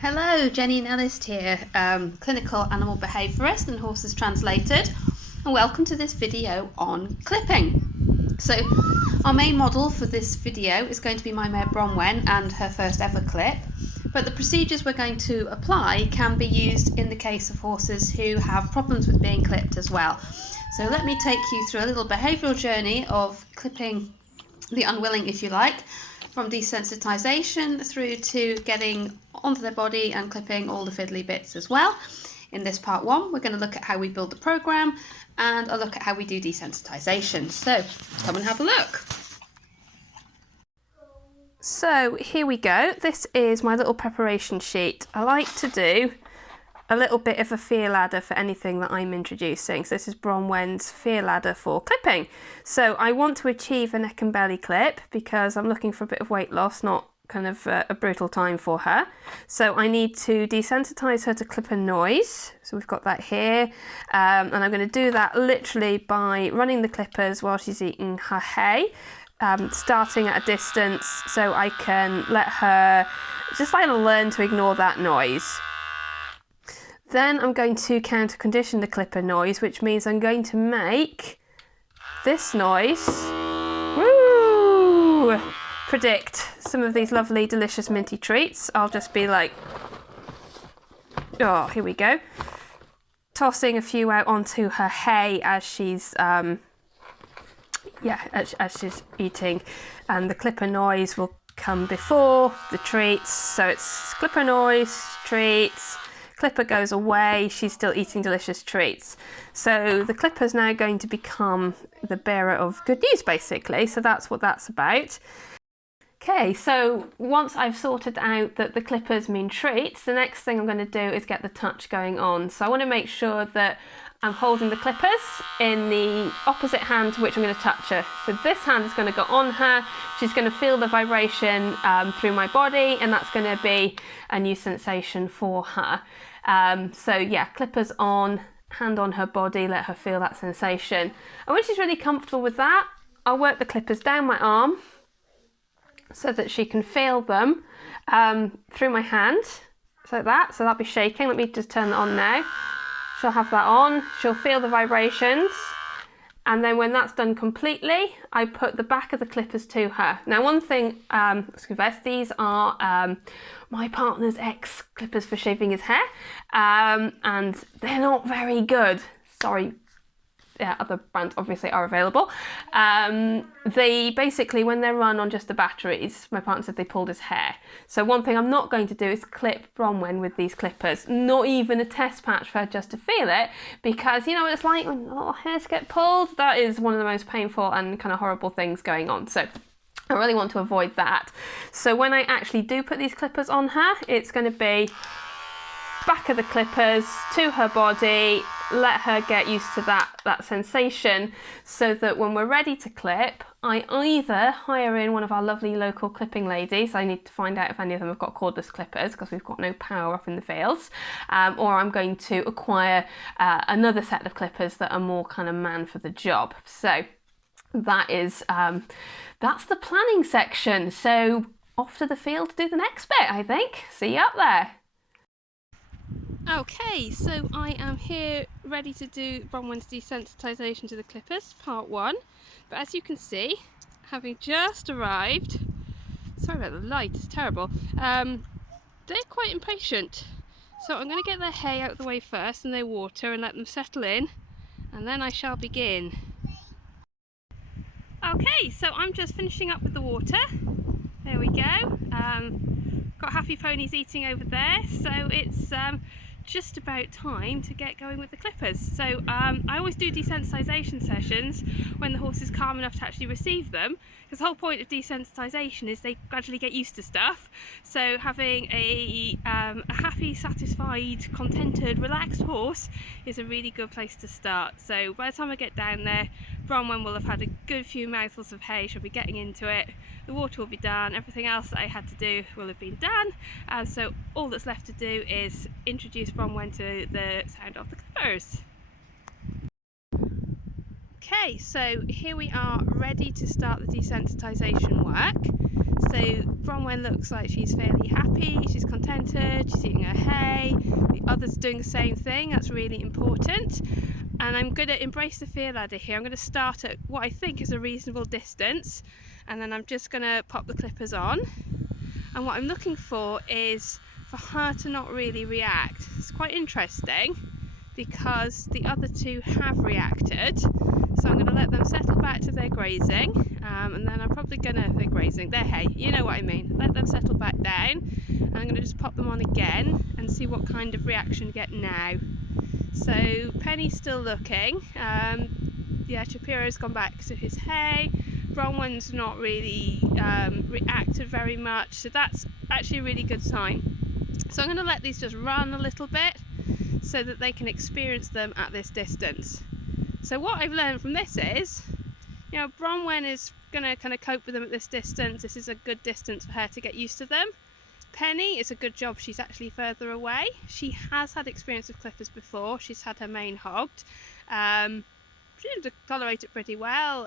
Hello, Jenny and Ellis here, clinical animal behaviourist and horses translated, and welcome to this video on clipping. So our main model for this video is going to be my mare Bronwen and her first ever clip, but the procedures we're going to apply can be used in the case of horses who have problems with being clipped as well. So let me take you through a little behavioural journey of clipping the unwilling, if you like, from desensitisation through to getting onto their body and clipping all the fiddly bits as well. In this part one, we're going to look at how we build the program and a look at how we do desensitisation. So come and have a look. So here we go. This is my little preparation sheet. I like to do a little bit of a fear ladder for anything that I'm introducing. So this is Bronwen's fear ladder for clipping. So I want to achieve a neck and belly clip because I'm looking for a bit of weight loss, not kind of a brutal time for her. So I need to desensitize her to clipper noise. So we've got that here. And I'm going to do that literally by running the clippers while she's eating her hay, starting at a distance so I can let her just learn to ignore that noise. Then I'm going to counter condition the clipper noise, which means I'm going to make this noise, woo, predict some of these lovely, delicious minty treats. I'll just be like, oh, here we go. Tossing a few out onto her hay as she's, as she's eating, and the clipper noise will come before the treats. So it's clipper noise, treats. Clipper goes away, she's still eating delicious treats. So the clipper's now going to become the bearer of good news, basically. So that's what that's about. Okay, so once I've sorted out that the clippers mean treats, the next thing I'm going to do is get the touch going on. So I want to make sure that I'm holding the clippers in the opposite hand to which I'm going to touch her. So this hand is going to go on her. She's going to feel the vibration through my body, and that's going to be a new sensation for her. So yeah, clippers on, hand on her body, let her feel that sensation. And when she's really comfortable with that, I'll work the clippers down my arm so that she can feel them through my hand, like that. So that'll be shaking. Let me just turn that on now. She'll have that on, she'll feel the vibrations, and then when that's done completely, I put the back of the clippers to her. Now one thing, let's confess, these are my partner's ex-clippers for shaving his hair, and they're not very good. Sorry. Yeah, other brands obviously are available. They basically, when they're run on just the batteries, my partner said they pulled his hair. So one thing I'm not going to do is clip Bronwen with these clippers, not even a test patch for her just to feel it, because you know what it's like when little hairs get pulled. That is one of the most painful and kind of horrible things going on. So I really want to avoid that. So when I actually do put these clippers on her, it's going to be back of the clippers to her body, let her get used to that sensation, so that when we're ready to clip, I either hire in one of our lovely local clipping ladies. I need to find out if any of them have got cordless clippers because we've got no power up in the fields, or I'm going to acquire another set of clippers that are more kind of man for the job. So that is that's the planning section. So off to the field to do the next bit, I think. See you up there. Okay, so I am here ready to do Bronwen's desensitisation to the clippers, part one. But as you can see, having just arrived, sorry about the light, it's terrible, they're quite impatient. So I'm going to get their hay out of the way first and their water and let them settle in, and then I shall begin. Okay, so I'm just finishing up with the water. There we go. Got happy ponies eating over there, so it's just about time to get going with the clippers. So I always do desensitisation sessions when the horse is calm enough to actually receive them, because the whole point of desensitisation is they gradually get used to stuff. So having a happy, satisfied, contented, relaxed horse is a really good place to start. So by the time I get down there, Bronwen will have had a good few mouthfuls of hay, she'll be getting into it, the water will be done, everything else that I had to do will have been done, and so all that's left to do is introduce Bronwen to the sound of the clippers. Okay, so here we are ready to start the desensitisation work. So Bronwen looks like she's fairly happy, she's contented, she's eating her hay, the others are doing the same thing. That's really important. And I'm going to embrace the fear ladder here. I'm going to start at what I think is a reasonable distance, and then I'm just going to pop the clippers on. And what I'm looking for is for her to not really react. It's quite interesting because the other two have reacted. So I'm going to let them settle back to their grazing, and then I'm probably going to, their grazing, their hay, you know what I mean. Let them settle back down, and I'm going to just pop them on again and see what kind of reaction we get now. So Penny's still looking. Yeah, Shapiro's gone back to his hay. Bronwen's not really reacted very much, so that's actually a really good sign. So I'm going to let these just run a little bit so that they can experience them at this distance. So what I've learned from this is, you know, Bronwen is going to kind of cope with them at this distance. This is a good distance for her to get used to them. Penny, it's a good job she's actually further away. She has had experience with clippers before. She's had her mane hogged. She seems to tolerate it pretty well,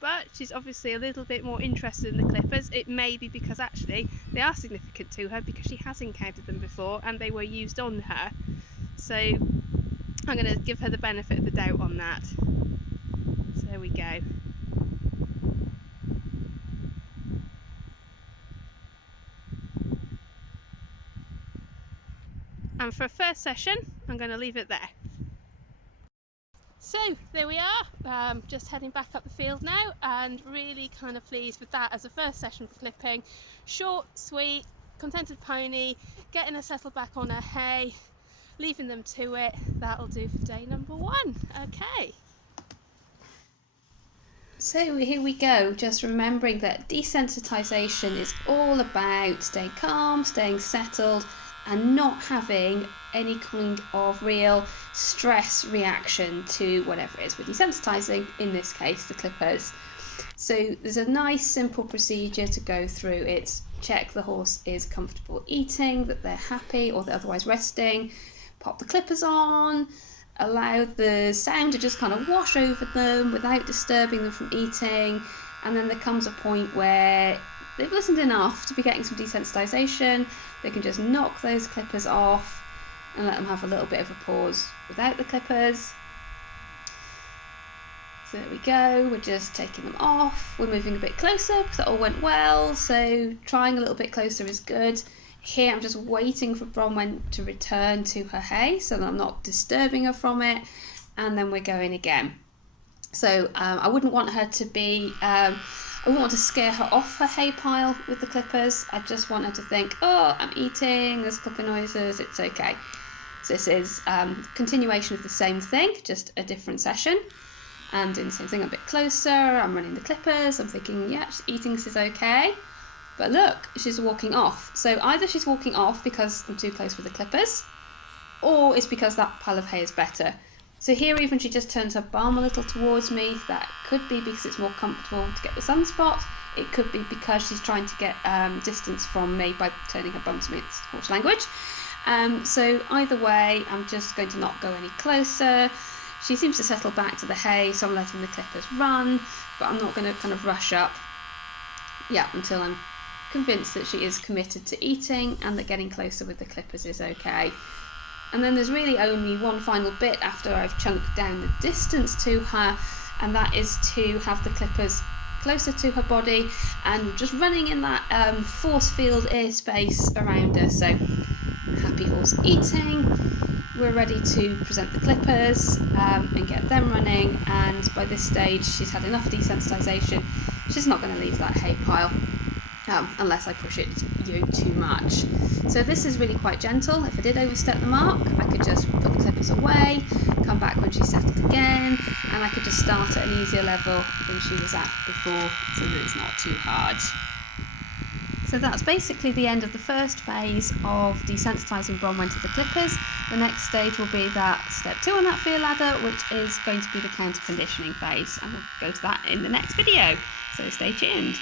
but she's obviously a little bit more interested in the clippers. It may be because actually they are significant to her because she has encountered them before and they were used on her. So I'm going to give her the benefit of the doubt on that. So there we go. And for a first session, I'm going to leave it there. So there we are, just heading back up the field now, and really kind of pleased with that as a first session for clipping. Short, sweet, contented pony, getting her settled back on her hay, leaving them to it. That'll do for day number 1. Okay. So here we go, just remembering that desensitisation is all about staying calm, staying settled, and not having any kind of real stress reaction to whatever it is we're desensitising, in this case the clippers. So there's a nice simple procedure to go through. It's check the horse is comfortable eating, that they're happy or they're otherwise resting, pop the clippers on, allow the sound to just kind of wash over them without disturbing them from eating, and then there comes a point where they've listened enough to be getting some desensitisation. They can just knock those clippers off and let them have a little bit of a pause without the clippers. So there we go, we're just taking them off. We're moving a bit closer because that all went well, so trying a little bit closer is good. Here I'm just waiting for Bronwen to return to her hay so that I'm not disturbing her from it, and then we're going again. So I wouldn't want her to be, I wouldn't want to scare her off her hay pile with the clippers. I just want her to think, oh, I'm eating, there's clipper noises, it's okay. So this is continuation of the same thing, just a different session. And in the same thing, a bit closer, I'm running the clippers, I'm thinking, yeah, she's eating, this is okay. But look, she's walking off. So either she's walking off because I'm too close with the clippers, or it's because that pile of hay is better. So here even she just turns her bum a little towards me. That could be because it's more comfortable to get the sunspot. It could be because she's trying to get distance from me by turning her bum to me. It's horse language. So either way, I'm just going to not go any closer. She seems to settle back to the hay, so I'm letting the clippers run, but I'm not going to kind of rush up, until I'm convinced that she is committed to eating and that getting closer with the clippers is okay. And then there's really only one final bit after I've chunked down the distance to her, and that is to have the clippers closer to her body and just running in that force field airspace around her. So happy horse eating, we're ready to present the clippers and get them running, and by this stage she's had enough desensitisation. She's not going to leave that hay pile unless I push it too much. So this is really quite gentle. If I did overstep the mark, I could just put the clippers away, come back when she's settled again, and I could just start at an easier level than she was at before so that it's not too hard. So that's basically the end of the first phase of desensitising Bronwen to the clippers. The next stage will be that step 2 on that fear ladder, which is going to be the counter conditioning phase, and we'll go to that in the next video, so stay tuned.